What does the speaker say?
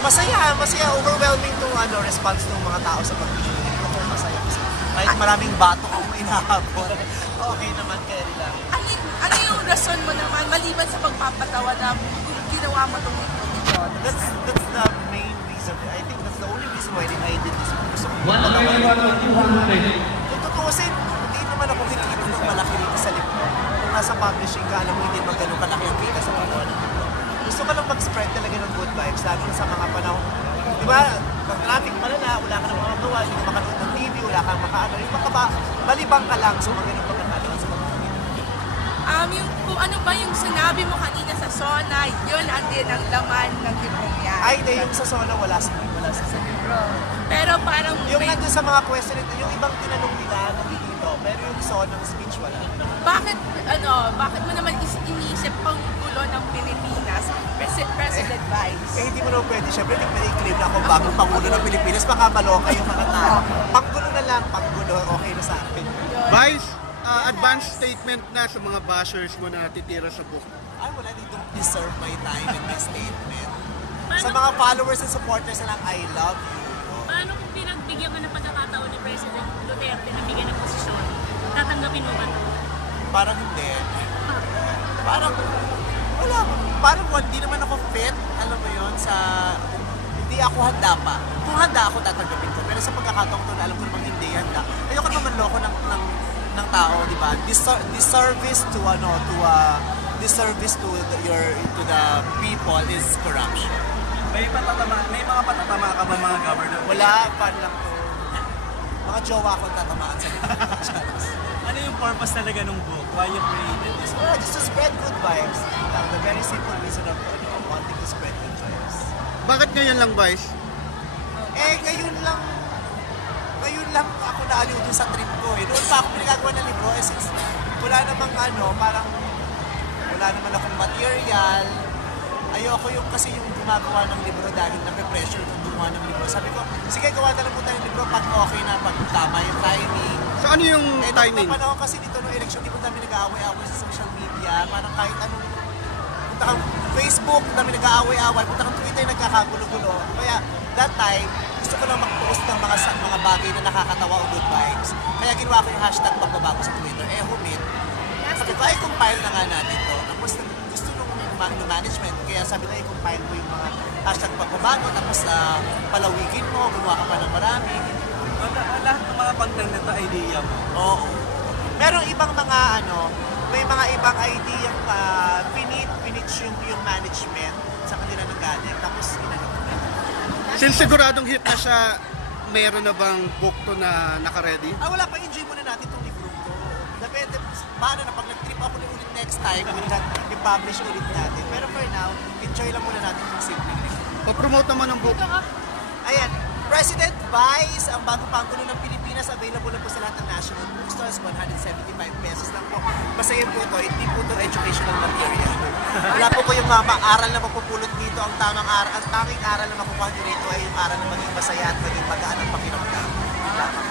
Masaya, overwhelming tong response ng mga tao sa pag-issue ng libro ko. Masaya kasi kahit maraming bato akong inahabol, okay naman, carry lang. Ano yung rason mo naman, maliban sa pagpapatawa na ginawa mo itong libro nito? That's the main reason. I think that's the only reason why I did this book. Gusto kong patawain. Kung tutuusin, hindi naman ako kinikita ng malaki dito sa libro. Kung nasa publishing ka, alam mo hindi man ganun kalaki ang kita sa paggawa ng libro. Gusto ko lang mag-spread talaga ng good vibes, lalo na sa mga panahon. Di ba, traffic pala na, wala ka nang makagawa, hindi ka makanood ng TV, wala kang makaano. Yung malibang ka lang, so magaling pagkakalawan sa mga Yung kung ano ba yung sinabi mo kanina sa Sona, yun ang din ang laman ng librong yan. Ay, hindi, yung sa Sona, wala sa libro. Pero parang yung nandun sa mga question, yung ibang tinanong nila, dito, pero yung Sona ng speech, wala. bakit mo naman iniisip pang gulo ng Pilipinas, President Vice? Hindi mo naman pwede, syempre, hindi pwede i-claim na akong bagong Pangulo ng Pilipinas, baka maloka yung mga tao. Panggulo na lang, panggulo, okay na sa akin. Vice, advance statement na sa mga bashers mo na titira sa book. Ay, wala, they don't deserve my time and my statement. Sa mga followers and supporters na lang, I love you. Paano kung pinagbigyan ka ng pagkakataon ni President Duterte na bigyan ng posisyon? Tatanggapin mo ba ito? Parang hindi. Parang, wala. Parang hindi naman ako fit, alam mo yon sa... Hindi ako handa pa. Kung handa ako, tatanggapin ko. Pero sa pagkakataong to na alam ko namang hindi handa. Ayoko naman loko ng tao, di ba? Disservice to disservice to the people is corruption. May mga patatama ka ba mga governor? Wala, pan lang to. Mga jowa ko tatamaan sa Ano yung purpose talaga ng book? Why you created this book? Just to spread good vibes. The very simple reason of wanting to spread good vibes. Bakit ngayon lang, Vice? Ngayon lang ako naaliw dun sa trip ko eh. Noon pa ako pinagagawa ng libro since wala namang parang wala naman akong material. Ayoko kasi yung gumagawa ng libro dahil nape-pressure kung gumawa ng libro. Sabi ko, sige gawa na lang po tayo ng libro pag okay na, pag tama yung timing. So ano yung timing? Nung panahon kasi dito nung election, di ba dami nag-aaway-aaway sa social media. Parang kahit anong punta kang Facebook, dami nag-aaway-aaway. Punta kang Twitter, nagkakagulo-gulo. Kaya that time, gusto ko lang mag-post ng mga bagay na nakakatawa o good vibes. Kaya ginawa ko yung hashtag pagbabago sa Twitter. Humit. Sabi ko, compile na nga natin to. Tapos gusto nung management, kaya sabi na i-compile mo yung mga hashtag pagbabago. Tapos palawigin mo, gumawa ka pa ng marami. Lahat ng mga content na ito, idea mo. Oo. Merong ibang mga may mga ibang idea pinitch yung management sa kanila ng galing. Tapos Since siguradong hit na siya, meron na bang book to na naka-ready? wala pa, enjoy muna natin itong libro ko. Depende, paano na pag nag-trip ako ulit next time, i-publish ulit natin. Pero for now, enjoy lang muna natin itong simple libro. Pa-promote naman ng book. Ayan, President Vice, ang bagong Pangulo ng Pilipinas, available na po sa lahat ng national bookstores, 175 pesos lang po. Basahin po ito, hindi po ito educational material. Wala po ko yung aral na mapupulot dito, ang tanging aral na makukuha nyo rito ay yung aral na maging masaya at maging magaan ang pakiramdam. Salamat!